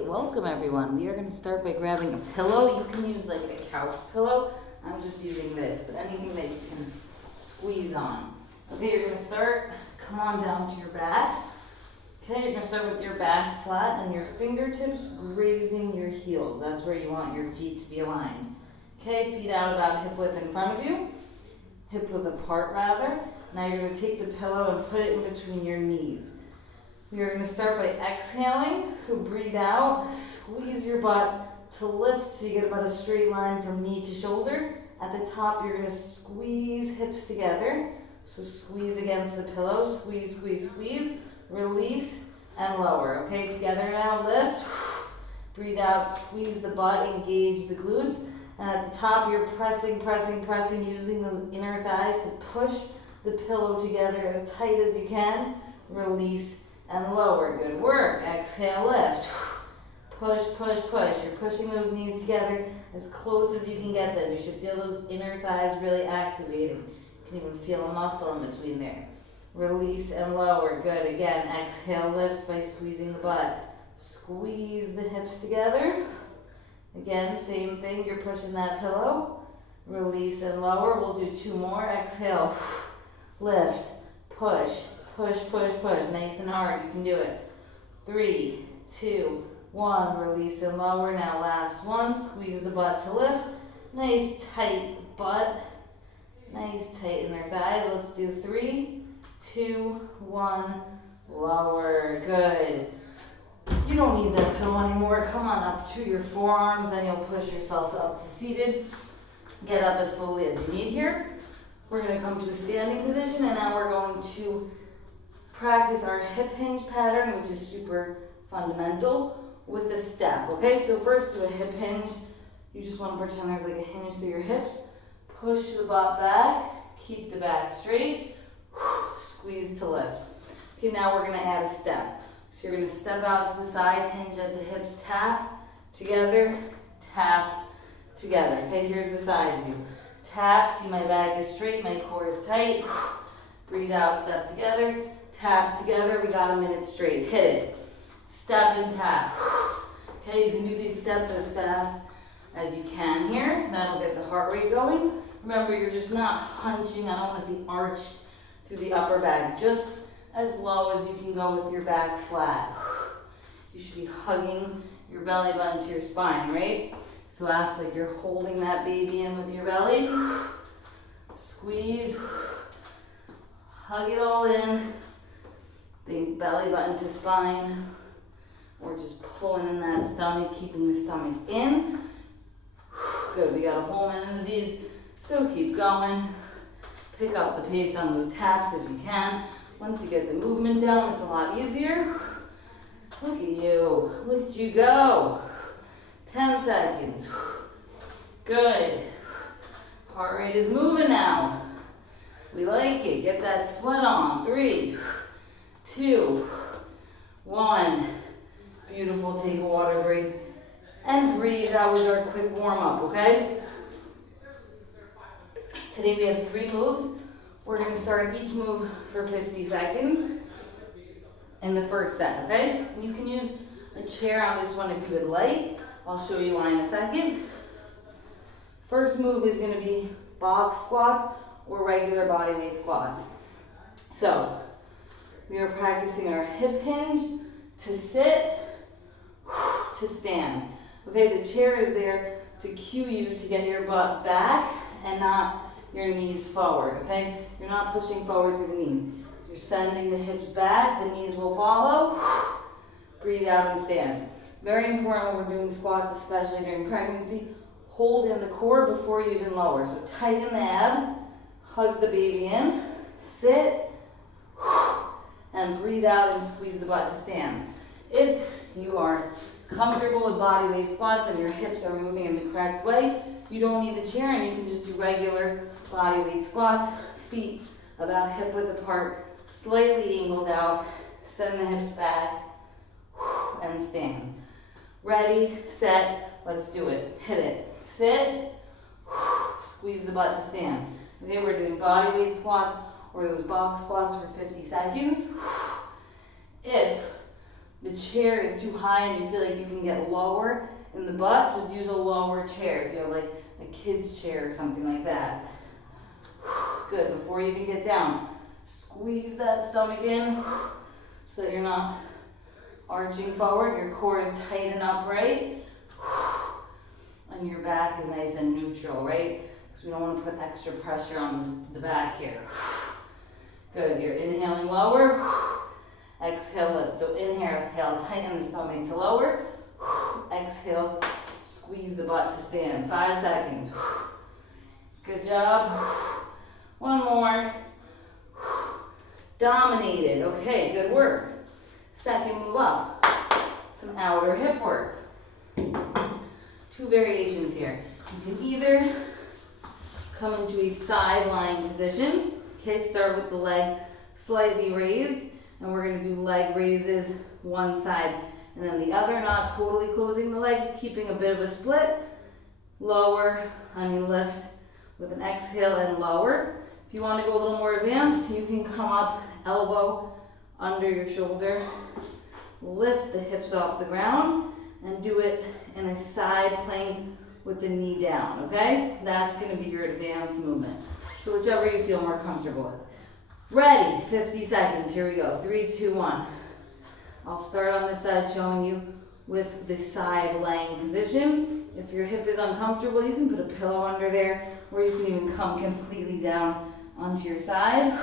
right, welcome everyone. We are going to start by grabbing a pillow. You can use like a couch pillow. I'm just using this, but anything that you can squeeze on. Okay, you're going to start, come on down to your back. Okay, you're going to start with your back flat and your fingertips grazing your heels. That's where you want your feet to be aligned. Okay, feet out about hip width in front of you. Hip width apart rather. Now you're going to take the pillow and put it in between your knees. You're going to start by exhaling, so breathe out, squeeze your butt to lift so you get about a straight line from knee to shoulder. At the top, you're going to squeeze hips together, so squeeze against the pillow, squeeze, squeeze, squeeze, release, and lower. Okay, together now, lift, breathe out, squeeze the butt, engage the glutes, and at the top, you're pressing, pressing, pressing, using those inner thighs to push the pillow together as tight as you can, release, and lower. Good work. Exhale, lift. Push, push, push. You're pushing those knees together as close as you can get them. You should feel those inner thighs really activating. You can even feel a muscle in between there. Release and lower. Good. Again, exhale, lift by squeezing the butt. Squeeze the hips together. Again, same thing. You're pushing that pillow. Release and lower. We'll do two more. Exhale, lift, push. Push, push, push. Nice and hard. You can do it. 3, 2, 1. Release and lower. Now last one. Squeeze the butt to lift. Nice tight butt. Nice tight inner thighs. Let's do 3, 2, 1. Lower. Good. You don't need that pillow anymore. Come on up to your forearms. Then you'll push yourself up to seated. Get up as slowly as you need here. We're going to come to a standing position, and now we're going to practice our hip hinge pattern, which is super fundamental, with a step. Okay, so first do a hip hinge. You just want to pretend there's like a hinge through your hips. Push the butt back, keep the back straight, squeeze to lift. Okay, now we're going to add a step. So you're going to step out to the side, hinge at the hips, tap, together, tap, together. Okay, here's the side view. Tap, see my back is straight, my core is tight. Breathe out, step together. Tap together, we got a minute straight. Hit it. Step and tap. Okay, you can do these steps as fast as you can here. That'll get the heart rate going. Remember, you're just not hunching. I don't want to see arched through the upper back. Just as low as you can go with your back flat. You should be hugging your belly button to your spine, right? So act like you're holding that baby in with your belly. Squeeze. Hug it all in. Think belly button to spine, or just pulling in that stomach, keeping the stomach in. Good, we got a whole minute of these, so keep going. Pick up the pace on those taps if you can. Once you get the movement down, it's a lot easier. Look at you, look at you go. 10 seconds. Good. Heart rate is moving now. We like it. Get that sweat on. 3, 2, 1. Beautiful. Take a water break and breathe. That was our quick warm up, okay? Today we have 3 moves. We're going to start each move for 50 seconds in the first set, okay? You can use a chair on this one if you would like. I'll show you why in a second. First move is going to be box squats or regular body weight squats. So, we are practicing our hip hinge to sit, to stand. Okay, the chair is there to cue you to get your butt back and not your knees forward, okay? You're not pushing forward through the knees. You're sending the hips back, the knees will follow. Breathe out and stand. Very important when we're doing squats, especially during pregnancy. Hold in the core before you even lower. So tighten the abs, hug the baby in, sit, and breathe out and squeeze the butt to stand. If you are comfortable with body weight squats and your hips are moving in the correct way, you don't need the chair and you can just do regular body weight squats. Feet about hip width apart, slightly angled out. Send the hips back and stand. Ready, set, let's do it. Hit it. Sit, squeeze the butt to stand. Okay, we're doing body weight squats or those box squats for 50 seconds. If the chair is too high and you feel like you can get lower in the butt, just use a lower chair. If you have like a kid's chair or something like that. Good, before you even get down, squeeze that stomach in so that you're not arching forward. Your core is tight and upright. And your back is nice and neutral, right? Because we don't want to put extra pressure on the back here. Good, you're inhaling lower. Exhale, lift. So inhale, tighten the stomach to lower. Exhale, squeeze the butt to stand. 5 seconds. Good job. One more. Dominated. Okay, good work. Second move up. Some outer hip work. 2 variations here. You can either come into a side lying position. Okay, start with the leg slightly raised. And we're going to do leg raises one side and then the other, not totally closing the legs, keeping a bit of a split. Lift with an exhale and lower. If you want to go a little more advanced, you can come up, elbow under your shoulder, lift the hips off the ground, and do it in a side plank with the knee down, okay? That's going to be your advanced movement. So whichever you feel more comfortable with. Ready, 50 seconds, here we go, 3, 2, 1. I'll start on this side showing you with the side laying position. If your hip is uncomfortable, you can put a pillow under there, or you can even come completely down onto your side.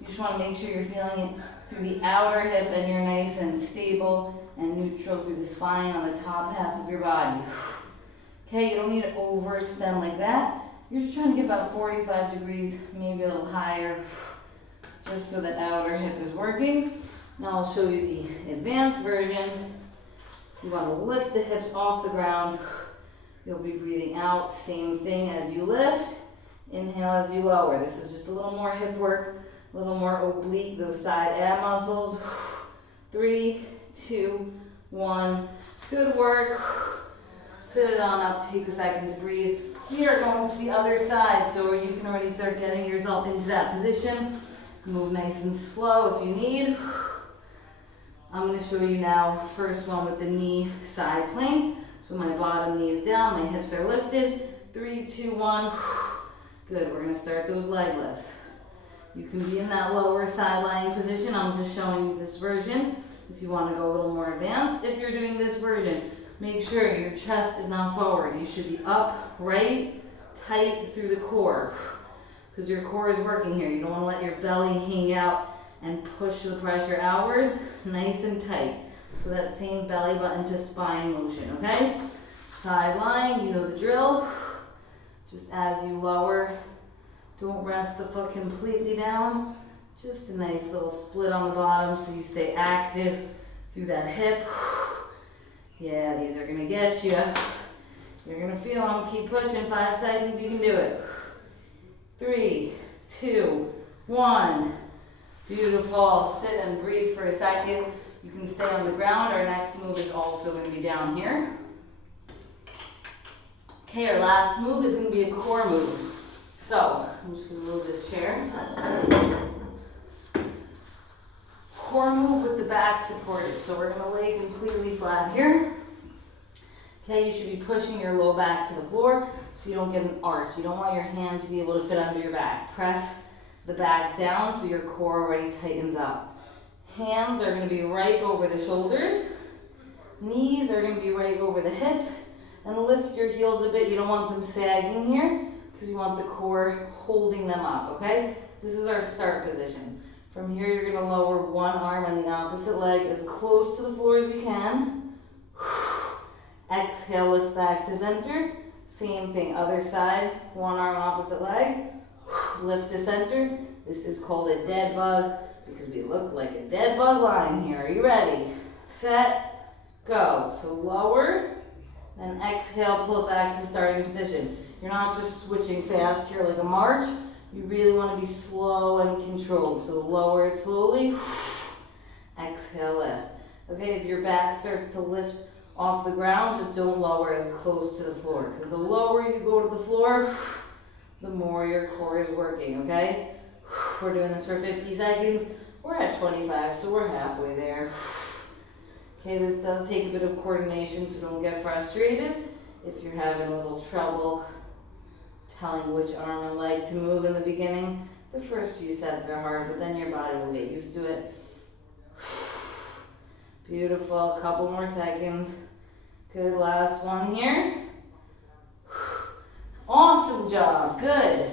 You just want to make sure you're feeling it through the outer hip and you're nice and stable and neutral through the spine on the top half of your body. Okay, you don't need to overextend like that. You're just trying to get about 45 degrees, maybe a little higher, just so that outer hip is working. Now I'll show you the advanced version. You want to lift the hips off the ground. You'll be breathing out, same thing as you lift. Inhale as you lower. This is just a little more hip work, a little more oblique, those side ab muscles. 3, 2, 1. Good work. Sit it on up, take a second to breathe. We are going to the other side, so you can already start getting yourself into that position. Move nice and slow if you need. I'm going to show you now, first one with the knee side plank. So my bottom knee is down, my hips are lifted. 3, 2, 1. Good, we're going to start those leg lifts. You can be in that lower side lying position. I'm just showing you this version. If you want to go a little more advanced, if you're doing this version, make sure your chest is not forward. You should be upright, tight through the core, because your core is working here. You don't want to let your belly hang out and push the pressure outwards, nice and tight. So that same belly button to spine motion, okay? Side lying, you know the drill. Just as you lower, don't rest the foot completely down. Just a nice little split on the bottom so you stay active through that hip. Yeah, these are gonna get you. You're gonna feel them. Keep pushing. 5 seconds, you can do it. 3, 2, 1. Beautiful. Sit and breathe for a second. You can stay on the ground. Our next move is also going to be down here. Okay, our last move is going to be a core move. So, I'm just going to move this chair. Core move with the back supported. So we're going to lay completely flat here. Okay, you should be pushing your low back to the floor so you don't get an arch. You don't want your hand to be able to fit under your back. Press the back down so your core already tightens up. Hands are going to be right over the shoulders. Knees are going to be right over the hips. And lift your heels a bit. You don't want them sagging here because you want the core holding them up, okay? This is our start position. From here, you're going to lower one arm and the opposite leg as close to the floor as you can. Exhale, lift back to center. Same thing, other side, one arm, opposite leg. Lift to center. This is called a dead bug because we look like a dead bug lying here. Are you ready? Set, go. So lower, then exhale, pull it back to the starting position. You're not just switching fast here like a march. You really want to be slow and controlled. So lower it slowly. Exhale, lift. Okay, if your back starts to lift off the ground, just don't lower as close to the floor, because the lower you go to the floor, the more your core is working, okay? We're doing this for 50 seconds. We're at 25, so we're halfway there. Okay, this does take a bit of coordination, so don't get frustrated if you're having a little trouble telling which arm and leg to move in the beginning. The first few sets are hard, but then your body will get used to it. Beautiful, a couple more seconds. Good, last one here. Awesome job, good.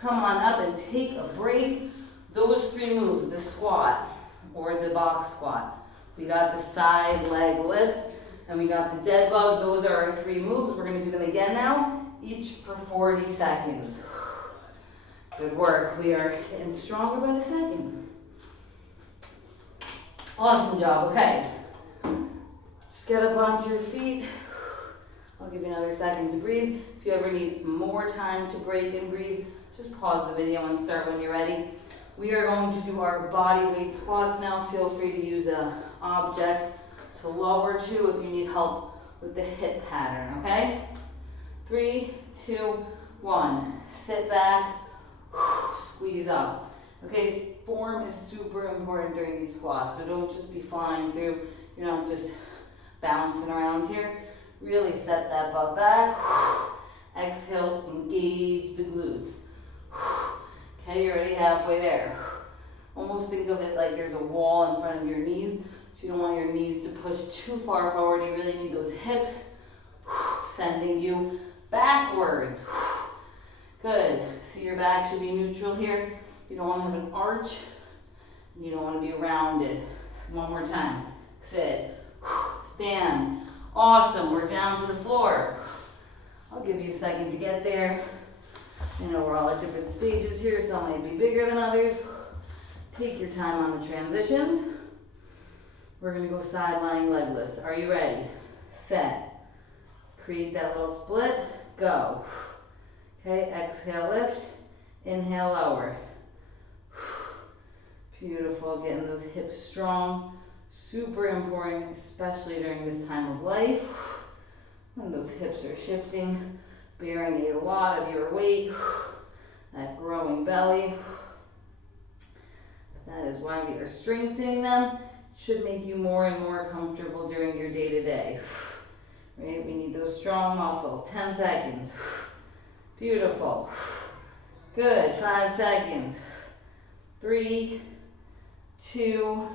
Come on up and take a break. Those 3 moves, the squat or the box squat. We got the side leg lifts and we got the dead bug. Those are our 3 moves. We're gonna do them again now, each for 40 seconds. Good work, we are getting stronger by the second. Awesome job, okay. Just get up onto your feet. I'll give you another second to breathe. If you ever need more time to break and breathe, just pause the video and start when you're ready. We are going to do our body weight squats now. Feel free to use an object to lower to if you need help with the hip pattern, okay? 3, 2, 1. Sit back, squeeze up. Okay, form is super important during these squats, so don't just be flying through. You're not just bouncing around here. Really set that butt back. Exhale, engage the glutes. Okay, you're already halfway there. Almost think of it like there's a wall in front of your knees, so you don't want your knees to push too far forward. You really need those hips sending you backwards. Good. See, your back should be neutral here. You don't want to have an arch, and you don't want to be rounded. So one more time. Sit. Stand. Awesome. We're down to the floor. I'll give you a second to get there. I know we're all at different stages here, some may be bigger than others. Take your time on the transitions. We're going to go side lying leg lifts. Are you ready? Set. Create that little split. Go. Okay, exhale, lift. Inhale, lower. Beautiful. Getting those hips strong. Super important, especially during this time of life when those hips are shifting, bearing a lot of your weight, that growing belly. That is why we are strengthening them. Should make you more and more comfortable during your day-to-day. Right? We need those strong muscles. 10 seconds. Beautiful. Good. 5 seconds. 3, 2,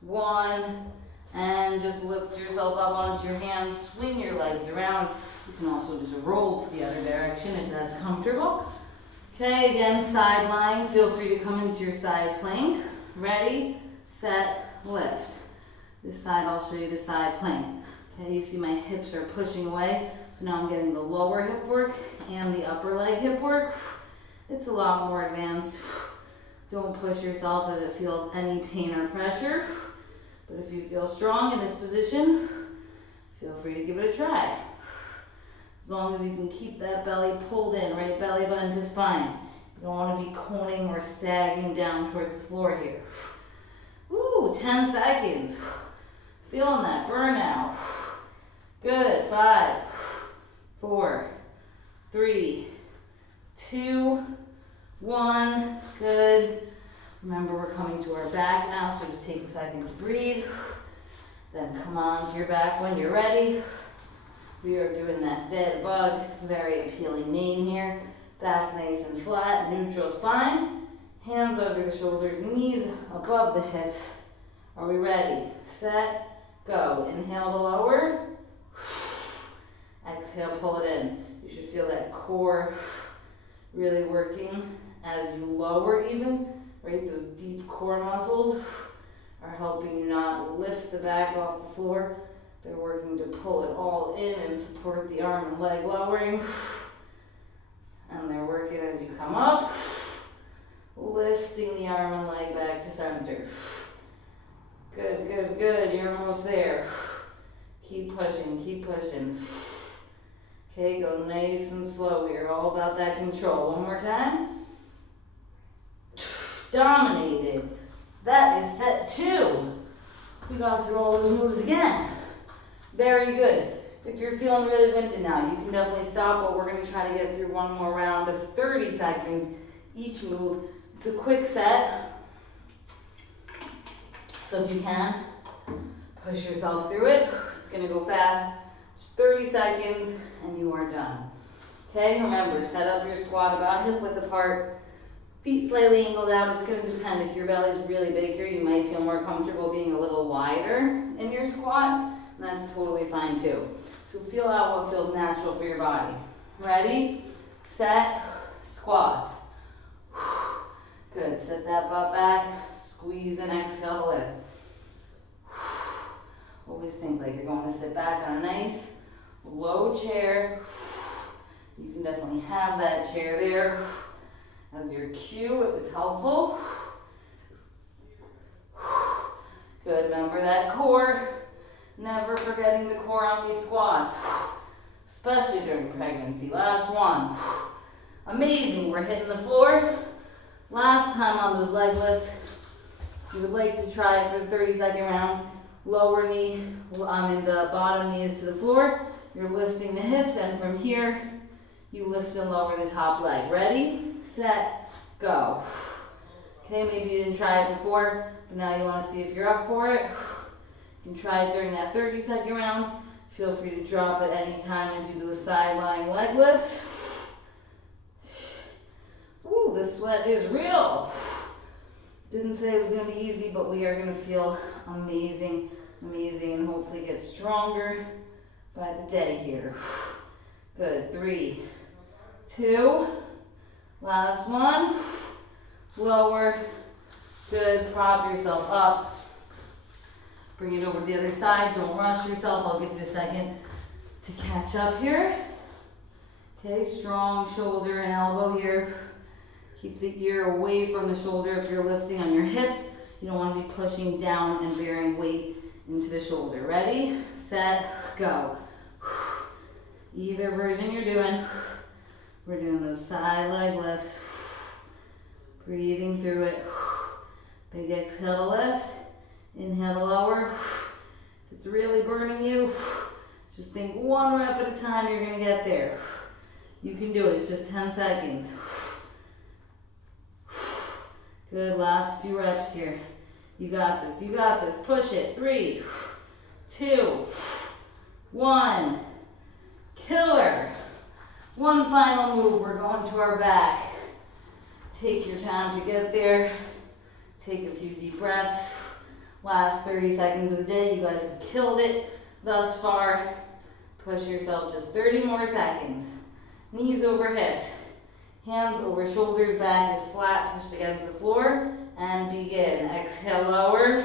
1, and just lift yourself up onto your hands, swing your legs around. You can also just roll to the other direction if that's comfortable. Okay, again, side lying. Feel free to come into your side plank. Ready, set, lift. This side, I'll show you the side plank. Okay, you see my hips are pushing away, so now I'm getting the lower hip work and the upper leg hip work. It's a lot more advanced. Don't push yourself if it feels any pain or pressure. But if you feel strong in this position, feel free to give it a try. As long as you can keep that belly pulled in, right belly button to spine. You don't want to be coning or sagging down towards the floor here. Woo, 10 seconds. Feeling that burnout. Good, 5, 4, 3, 2, 1, good. Remember, we're coming to our back now, so just take a second to breathe. Then come on to your back when you're ready. We are doing that dead bug, very appealing name here. Back nice and flat, neutral spine. Hands over the shoulders, knees above the hips. Are we ready? Set, go. Inhale to lower. Exhale, pull it in. You should feel that core really working as you lower even, right? Those deep core muscles are helping you not lift the back off the floor. They're working to pull it all in and support the arm and leg lowering. And they're working as you come up, lifting the arm and leg back to center. Good, good, good. You're almost there. Keep pushing, keep pushing. Okay, go nice and slow here. All about that control. One more time. Dominated. That is set 2. We got through all those moves again. Very good. If you're feeling really winded now, you can definitely stop, but we're going to try to get through one more round of 30 seconds each move. It's a quick set. So if you can, Push yourself through it. It's gonna go fast. Just 30 seconds and you are done. Okay, remember, set up your squat about hip width apart. Feet slightly angled out. It's going to depend. If your belly's really big here, you might feel more comfortable being a little wider in your squat. And that's totally fine too. So feel out what feels natural for your body. Ready, set, squats. Good, sit that butt back, squeeze and exhale to lift. Always think like you're going to sit back on a nice low chair. You can definitely have that chair there as your cue if it's helpful. Good, remember that core. Never forgetting the core on these squats, especially during pregnancy. Last one. Amazing, we're hitting the floor. Last time on those leg lifts, if you would like to try it for the 30-second round, lower knee, the bottom knee is to the floor. You're lifting the hips, and from here, you lift and lower the top leg. Ready, set, go. Okay, maybe you didn't try it before, but now you want to see if you're up for it. You can try it during that 30-second round. Feel free to drop at any time and do those side lying leg lifts. Ooh, the sweat is real. Didn't say it was going to be easy, but we are going to feel amazing, amazing, and hopefully get stronger by the day here. Good, 3, 2, last one, lower, good, prop yourself up, bring it over to the other side, don't rush yourself, I'll give you a second to catch up here. Okay, strong shoulder and elbow here, keep the ear away from the shoulder if you're lifting on your hips, you don't want to be pushing down and bearing weight into the shoulder. Ready, set, go. Either version you're doing, we're doing those side leg lifts, breathing through it. Big exhale to lift, inhale to lower. If it's really burning you, just think one rep at a time, you're gonna get there. You can do it, it's just 10 seconds. Good, last few reps here. You got this, push it. 3, 2, 1. Killer. One final move, we're going to our back. Take your time to get there. Take a few deep breaths. Last 30 seconds of the day, you guys have killed it thus far. Push yourself just 30 more seconds. Knees over hips, hands over shoulders, back is flat, pushed against the floor, and begin. Exhale, lower.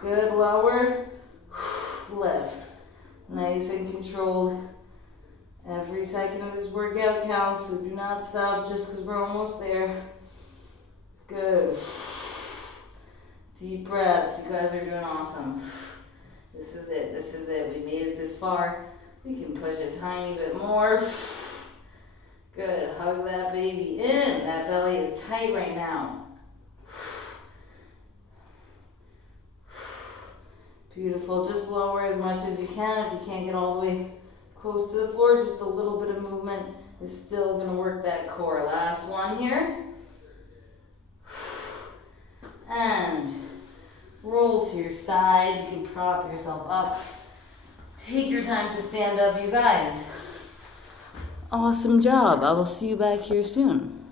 Good, lower. Lift. Nice and controlled. Every second of this workout counts, so do not stop just because we're almost there. Good. Deep breaths. You guys are doing awesome. This is it. This is it. We made it this far. We can push a tiny bit more. Good. Hug that baby in. That belly is tight right now. Beautiful. Just lower as much as you can. If you can't get all the way close to the floor, just a little bit of movement is still going to work that core. Last one here. And roll to your side. You can prop yourself up. Take your time to stand up, you guys. Awesome job. I will see you back here soon.